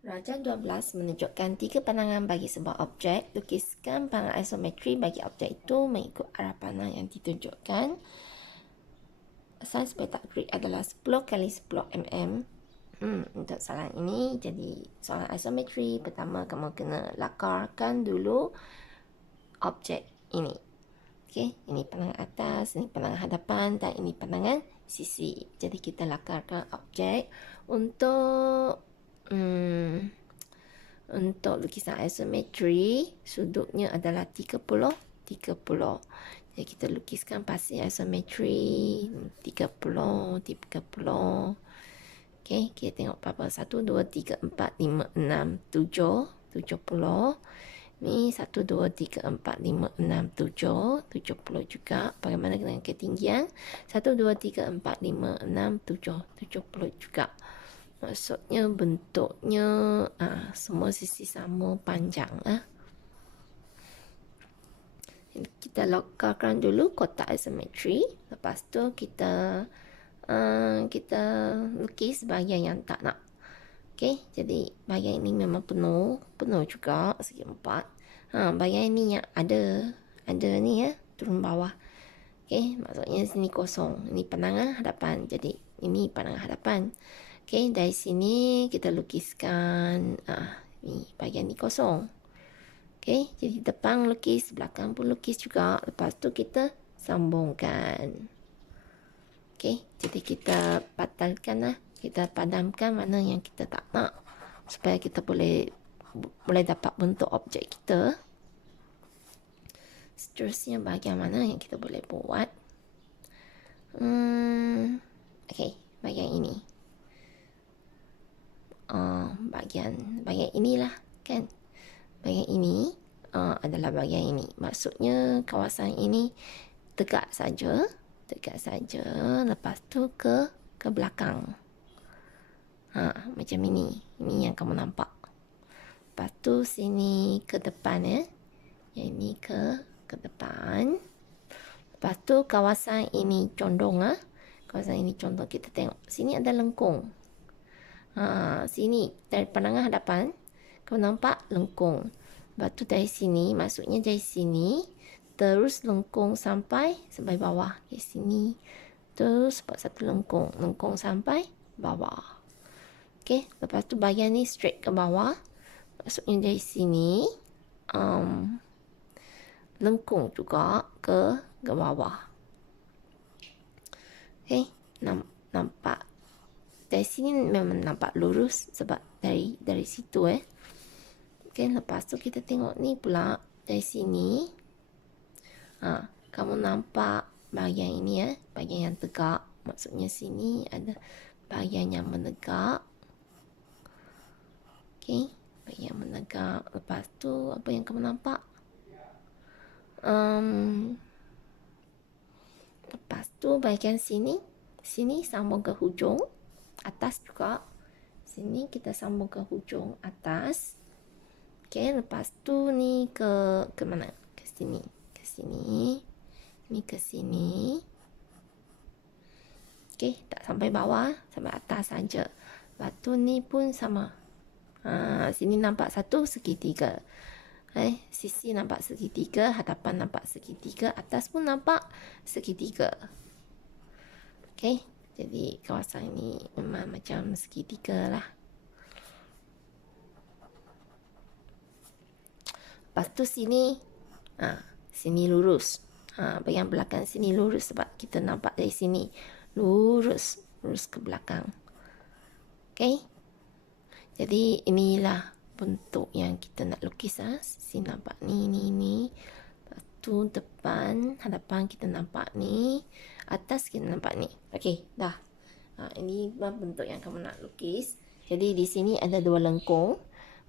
Raja 12 menunjukkan 3 pandangan bagi sebuah objek. Lukiskan pandangan isometri bagi objek itu mengikut arah pandang yang ditunjukkan. Saiz petak grid adalah 10 kali 10 mm. Untuk soalan ini, jadi soalan isometri, pertama kamu kena lakarkan dulu objek ini. Okey, ini pandangan atas, ini pandangan hadapan dan ini pandangan sisi. Jadi kita lakarkan objek untuk lukisan isometri, sudutnya adalah 30. Jadi kita lukiskan pasir isometri 30. Okey, kita tengok berapa? 1, 2, 3, 4, 5, 6, 7. 70. Ni 1, 2, 3, 4, 5, 6, 7. 70 juga. Bagaimana dengan ketinggian? 1, 2, 3, 4, 5, 6, 7. 70 juga. Maksudnya bentuknya semua sisi sama panjang. Kita lokarkan dulu kotak isometri. Lepas tu kita lukis bahagian yang tak nak. Okey, jadi bahagian ini memang penuh juga segi 4. Bahagian ini yang ada ni turun bawah. Okey, maksudnya sini kosong. Ini pandangan hadapan. Jadi ini pandangan hadapan. Okey, dari sini kita lukiskan ni bahagian ni kosong. Okey, jadi depan lukis, belakang pun lukis juga. Lepas tu kita sambungkan. Okey, jadi kita batalkan kita padamkan mana yang kita tak nak supaya kita boleh dapat bentuk objek kita. Seterusnya bahagian mana yang kita boleh buat? Okey, bahagian ini. Bahagian inilah kan. Bahagian ini adalah bahagian ini. Maksudnya kawasan ini tegak saja. Lepas tu ke belakang. Macam ini yang kamu nampak. Lepas tu sini ke depan Yang ini ke depan. Lepas tu kawasan ini condong Kawasan ini condong, kita tengok sini ada lengkung. Sini dari pandangan hadapan kamu nampak lengkung. Lepas tu dari sini, maksudnya dari sini terus lengkung sampai bawah. Di sini terus buat satu lengkung sampai bawah. Okey, lepas tu bahagian ni straight ke bawah. Maksudnya dari sini lengkung juga ke bawah. Okey, nampak. Dari sini memang nampak lurus sebab dari situ Okey, lepas tu kita tengok ni pula dari sini. Kamu nampak bahagian ini bahagian yang tegak. Maksudnya sini ada bahagian yang menegak. Okey, bahagian menegak. Lepas tu apa yang kamu nampak? Lepas tu bahagian sini sambung ke hujung atas juga. Sini kita sambung ke hujung atas. Okey, lepas tu ni ke mana? Ke sini. Ni ke sini. Okey, tak sampai bawah, sampai atas saja. Lepas tu ni pun sama. Sini nampak satu segitiga. Sisi nampak segitiga, hadapan nampak segitiga, atas pun nampak segitiga. Okey, jadi kawasan ini memang macam segitiga lah. Lepas tu sini sini lurus. Bahagian belakang sini lurus sebab kita nampak dari sini lurus ke belakang. Okey, jadi inilah bentuk yang kita nak lukis. Sini nampak ni. Lepas tu depan hadapan kita nampak ni, atas kita nampak ni. Okey, dah. Ini bentuk yang kamu nak lukis. Jadi di sini ada dua lengkung.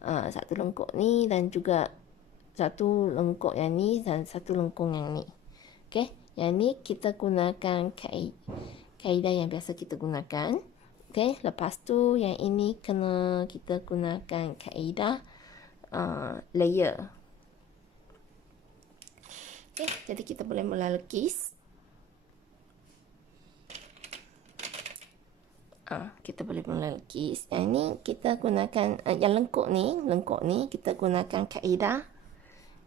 Satu lengkung ni dan juga satu lengkung yang ni dan satu lengkung yang ni. Okey, yang ni kita gunakan kaedah yang biasa kita gunakan. Okey, lepas tu yang ini kena kita gunakan kaedah layer. Okey, jadi kita boleh mula lukis. kita boleh mula lukis. Yang ini kita gunakan yang lengkuk ni kita gunakan kaedah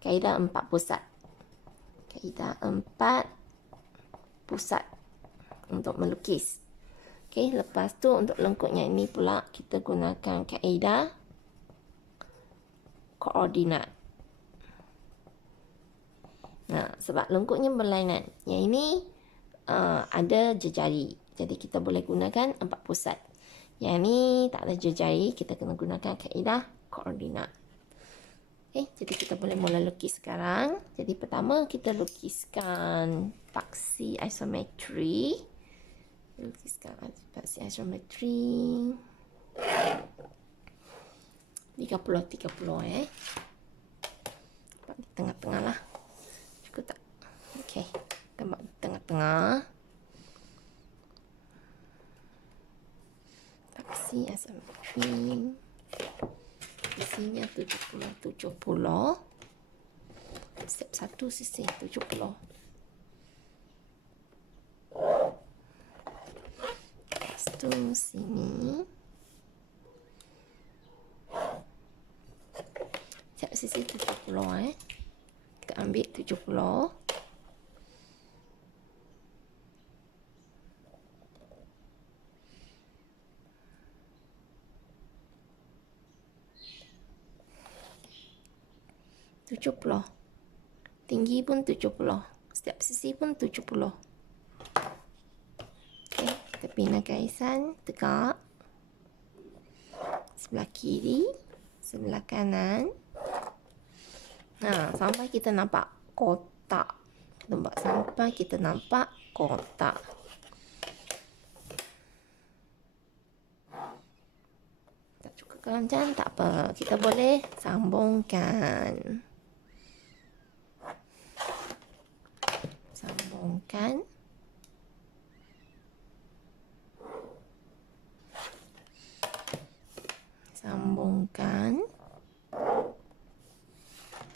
4 pusat. Kaedah 4 pusat untuk melukis. Okey, lepas tu untuk lengkuknya ini pula kita gunakan kaedah koordinat. Sebab lengkuknya berlainan. Yang ini ada jejari. Jadi kita boleh gunakan 4 pusat. Yang ni tak ada jejari, kita kena gunakan kaedah koordinat. Okay, jadi kita boleh mula lukis sekarang. Jadi pertama kita lukiskan paksi isometri. Lukiskan paksi isometri 30 di tengah-tengah lah. Cukup tak? Okey, kita buat di tengah-tengah. Paksi isometri. Sisinya 70. Setiap satu sisi 70. Lepas tu sini. Setiap sisi 70 Kita ambil 70. Tinggi pun 70. Setiap sisi pun 70. Okey, kita bina garisan tegak. Sebelah kiri, sebelah kanan. Sampai kita nampak kotak. Kita buat sampai kita nampak kotak. Tak cukup kelancaran tak apa. Kita boleh sambungkan. Sambungkan.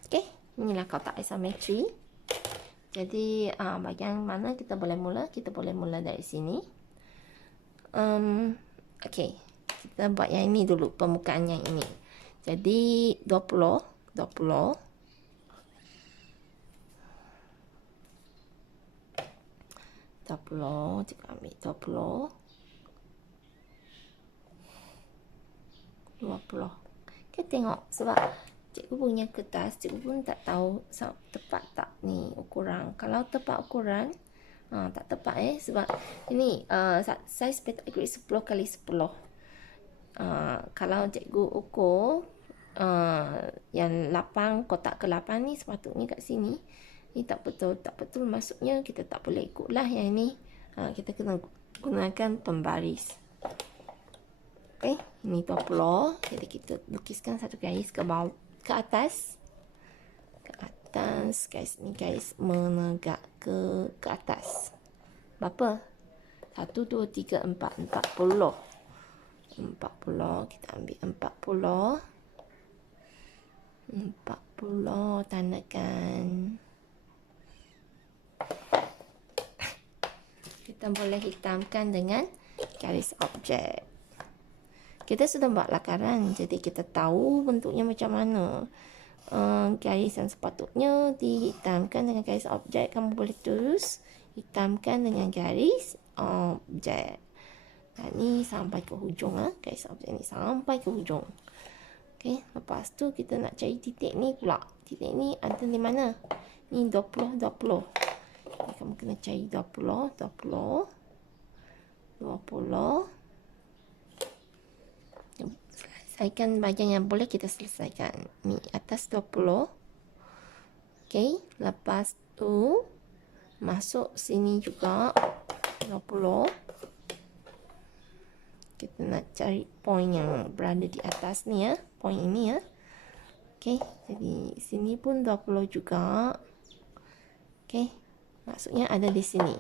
Okey, inilah kotak isometri. Jadi bahagian mana kita boleh mula? Kita boleh mula dari sini. Okey, kita buat yang ini dulu, permukaan yang ini. Jadi 20. Kita ambil 20. 20. Kita tengok sebab cikgu punya kertas, cikgu pun tak tahu tepat tak ni ukuran. Kalau tepat ukuran, tak tepat sebab ini saiz petak grade 10 kali 10. Kalau cikgu ukur yang 8, kotak ke-8 ni sepatutnya kat sini. Ni tak betul, maksudnya kita tak boleh ikutlah yang ni. Kita kena gunakan pembaris. Okey, ini 20. Jadi kita lukiskan satu garis ke bawah, ke atas. Garis ni garis menegak ke atas. Berapa? 1 2 3 4 40. Kita ambil 40. 40 tandakan. Kita boleh hitamkan dengan garis objek. Kita sudah buat lakaran, jadi kita tahu bentuknya macam mana. Garis yang sepatutnya dihitamkan dengan garis objek, kamu boleh terus hitamkan dengan garis objek. Ini sampai ke hujung, garis objek ni sampai ke hujung. Okey, lepas tu kita nak cari titik ni pula. Titik ni ada di mana? Ni 20. Ni kamu kena cari 20. Selesaikan bahagian yang boleh kita selesaikan. Ni atas 20. Okey, lepas tu masuk sini juga 20. Kita nak cari point yang berada di atas ni point ini Okey, jadi sini pun 20 juga. Okey, maksudnya ada di sini.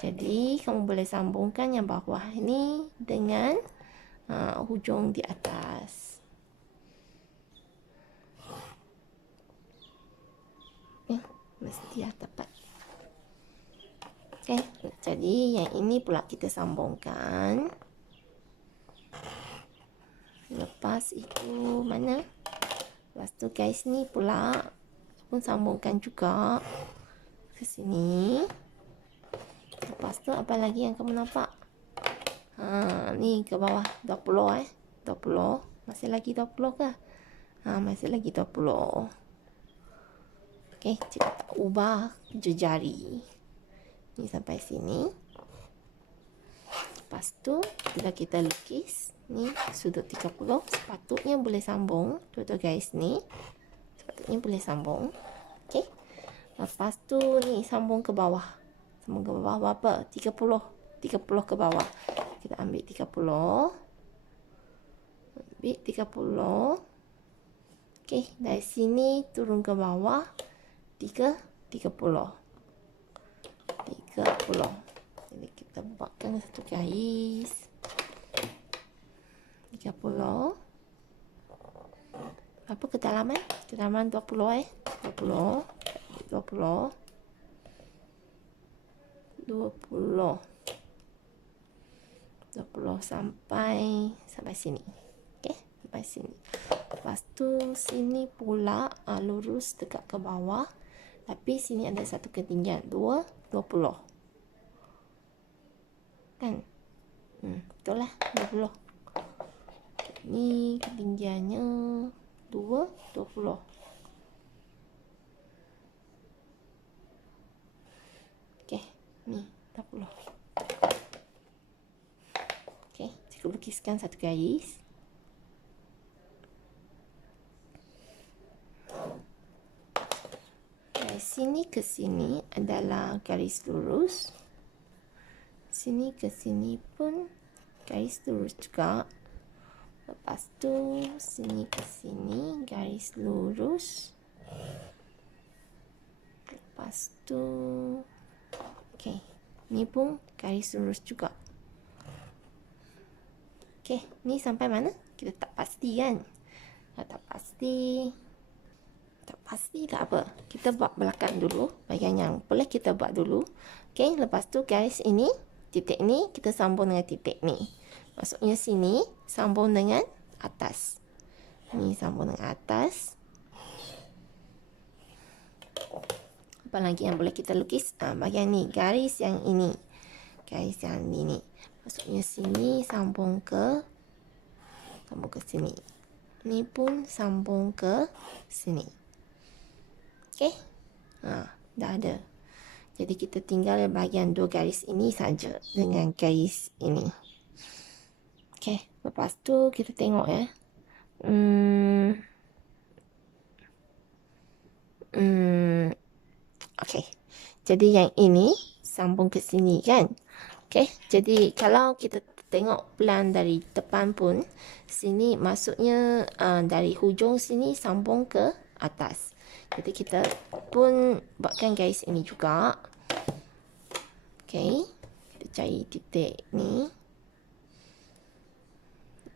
Jadi kamu boleh sambungkan yang bawah ini dengan hujung di atas. Mesti tepat. Okey, jadi yang ini pula kita sambungkan. Lepas itu mana? Lepas tu guys ni pula pun sambungkan juga ke sini. Lepas tu apa lagi yang kamu nampak? Ni ke bawah 20 20. Masih lagi 20 ke? Masih lagi 20. Okey, kita ubah jejari. Ni sampai sini. Lepas tu bila kita lukis ni sudut 30, sepatutnya boleh sambung. Tu guys ni. Sepatutnya boleh sambung. Okey. Lepas tu ni sambung ke bawah. Sambung ke bawah berapa? 30. 30 ke bawah. Kita ambil 30. Ambil 30. Okey, dari sini turun ke bawah 30. 30. Jadi kita buatkan satu garis. 30. Apa kedalaman? Kedalaman 20 20. 20. 20 sampai sini. Okey, sampai sini. Lepas tu sini pula lurus dekat ke bawah. Tapi sini ada satu ketinggian 20. Kan? Betul lah 20. Ni ketinggiannya 20. Okey, ni 20. Okey, saya lukiskan satu garis. Dari sini ke sini adalah garis lurus. Sini ke sini pun garis lurus juga. Lepas tu sini ke sini garis lurus. Lepas tu okey, ni pun garis lurus juga. Okey, ni sampai mana? Kita tak pasti kan? Tak pasti. Tak pasti tak apa. Kita buat belakang dulu. Bahagian yang boleh kita buat dulu. Okey, lepas tu garis ini, titik ni kita sambung dengan titik ni. Maksudnya sini sambung dengan atas. Ni sambung dengan atas. Apa lagi yang boleh kita lukis? Bahagian ni, garis yang ini. Garis yang ini. Maksudnya sini sambung ke sini. Ni pun sambung ke sini. Okey? Dah ada. Jadi kita tinggal bahagian dua garis ini saja dengan garis ini. Okey, lepas tu kita tengok ya. Okey. Jadi yang ini sambung ke sini kan? Okey, jadi kalau kita tengok plan dari depan pun, sini maksudnya dari hujung sini sambung ke atas. Jadi kita pun buatkan garis ini juga. Okey, kita cari titik ni.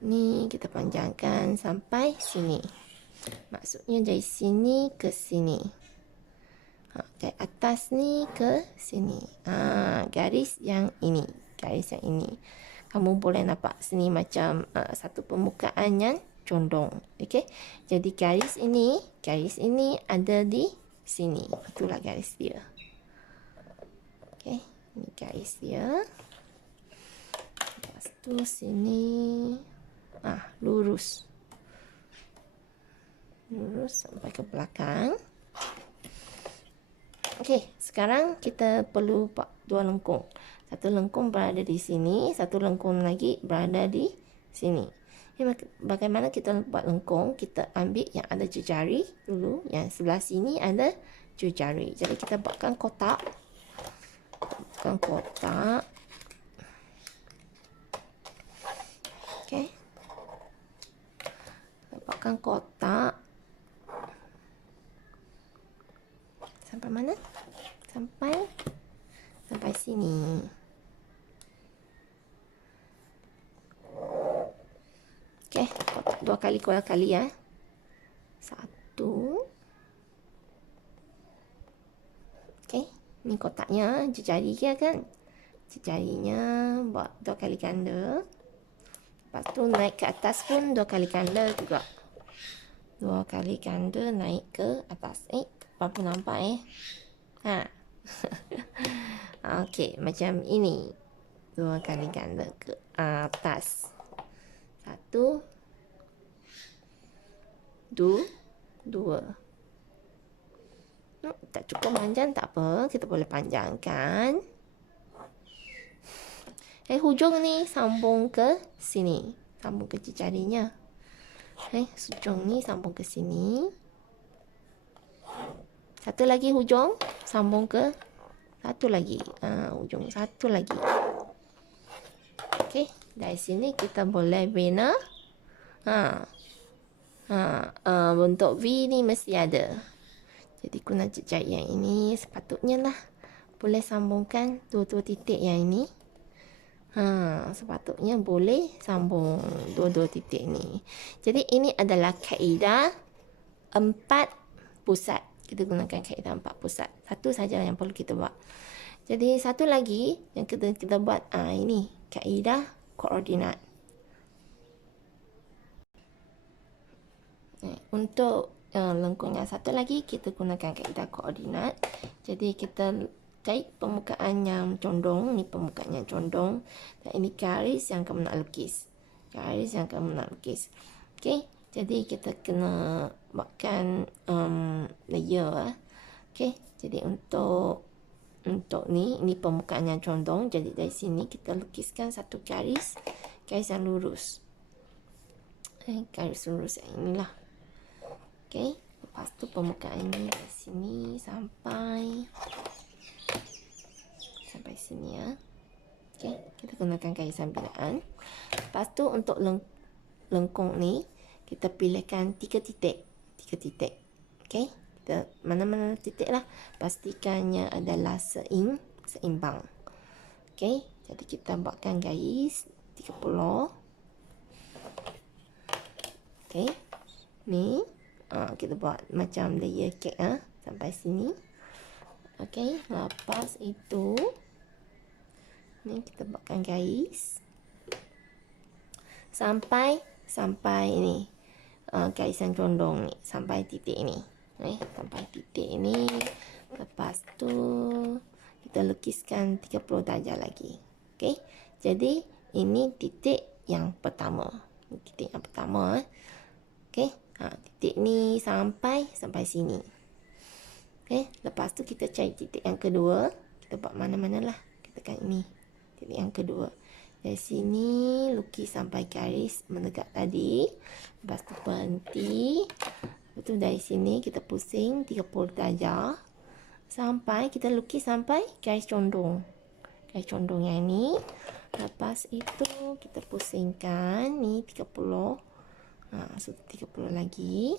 Ni kita panjangkan sampai sini. Maksudnya dari sini ke sini. Dari atas ni ke sini. Garis yang ini. Garis yang ini. Kamu boleh nampak sini macam satu permukaan yang condong. Okey. Jadi garis ini ada di sini. Itulah garis dia. Okey. Ini garis dia. Lepas tu sini. Lurus. Lurus sampai ke belakang. Okey, sekarang kita perlu buat dua lengkung. Satu lengkung berada di sini, satu lengkung lagi berada di sini. Bagaimana kita buat lengkung? Kita ambil yang ada jejari dulu, yang sebelah sini ada jejari. Jadi kita buatkan kotak. Buatkan kotak. Okey. Buatkan kotak. Sampai mana? Sampai sini. Okey, kotak dua kali ya. Satu. Okey, ni kotaknya jejari dia kan? Jejarinya buat dua kali ganda. Lepas tu naik ke atas pun 2 kali ganda juga. 2 kali ganda naik ke atas. Apa nampak Ha. Okey, macam ini. 2 kali ganda ke atas. 1 2 tak cukup panjang tak apa, kita boleh panjangkan. Hujung ni sambung ke sini, sambung ke jarinya. Hujung ni sambung ke sini. Satu lagi hujung sambung ke satu lagi. Hujung satu lagi. Okey, dari sini kita boleh bina bentuk V ni mesti ada. Jadi guna jejak yang ini sepatutnya lah boleh sambungkan dua-dua titik yang ini. Sepatutnya boleh sambung dua-dua titik ni. Jadi ini adalah kaedah 4 pusat. Kita gunakan kaedah 4 pusat. Satu saja yang perlu kita buat. Jadi satu lagi yang kita buat ini kaedah koordinat. Untuk lengkung yang satu lagi kita gunakan kaedah koordinat. Jadi kita cari permukaan yang condong, ni permukaan yang condong, dan ini garis yang kamu nak lukis. Garis yang kamu nak lukis. Okey, jadi kita kena buatkan layer. Okey, jadi untuk ni permukaan yang condong. Jadi dari sini kita lukiskan satu garis yang lurus. Garis lurus yang inilah. Okey, lepas tu permukaan ini dari sini sampai sini ya. Okey, kita gunakan garisan binaan. Lepas tu untuk lengkung ni kita pilihkan 3 titik. 3 titik. Okey, kita mana-mana titik lah, pastikannya adalah seimbang. Okey, jadi kita buatkan garis 30. Okey, ni kita buat macam layer kek sampai sini. Okey, lepas itu ni kita buatkan garis sampai ini garisan condong ni, sampai titik ni. Sampai titik ni. Lepas tu kita lukiskan 30 darjah lagi. Okey, jadi ini titik yang pertama. Titik yang pertama. Okey, titik ni sampai sini. Okey, lepas tu kita cari titik yang kedua. Kita buat mana-manalah. Kita kan ini titik yang kedua. Dari sini lukis sampai garis menegak tadi. Lepas tu berhenti. Lepas tu dari sini kita pusing 30 darjah. Sampai kita lukis sampai garis condong. Garis condong yang ni. Lepas itu kita pusingkan ni 30. So 30 lagi.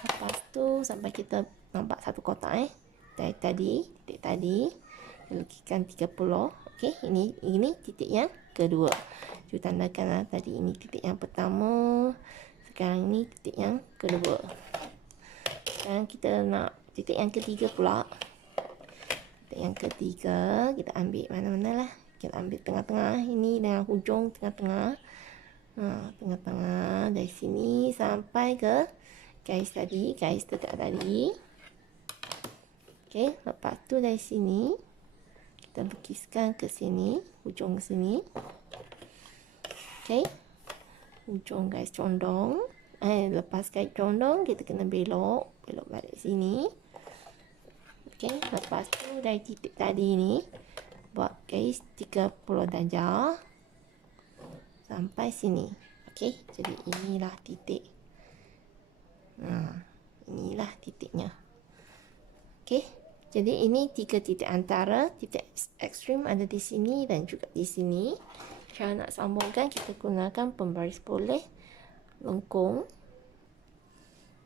Lepas tu sampai kita nampak satu kotak dari tadi, titik tadi. Lukiskan 30. Okey, ini titik yang kedua. Cuba tandakan tadi ini titik yang pertama. Sekarang ini titik yang kedua. Sekarang kita nak titik yang ketiga pula. Titik yang ketiga kita ambil mana-mana lah. Kita ambil tengah-tengah ini dengan hujung tengah-tengah. Tengah-tengah dari sini sampai ke garis tadi, garis tegak tadi. Okey, lepas tu dari sini kita lukiskan ke sini, hujung ke sini. Okey, hujung garis condong. Lepas garis condong kita kena belok balik sini. Okey, lepas tu dari titik tadi ni buat garis 30 darjah sampai sini. Okey, jadi inilah titik. Inilah titiknya. Okey, jadi ini 3 titik antara. Titik ekstrim ada di sini dan juga di sini. Cara nak sambungkan kita gunakan pembaris boleh, lengkung,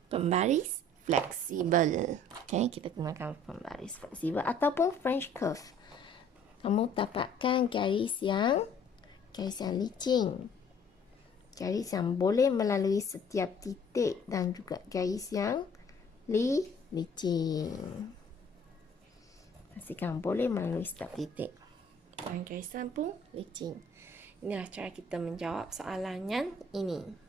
pembaris fleksibel. Okey, kita gunakan pembaris fleksibel ataupun French curve. Kamu dapatkan garis yang licin. Garis yang boleh melalui setiap titik dan juga garis yang licin. Pastikan boleh melalui setiap titik. Dan garisan pun licin. Inilah cara kita menjawab soalan yang ini.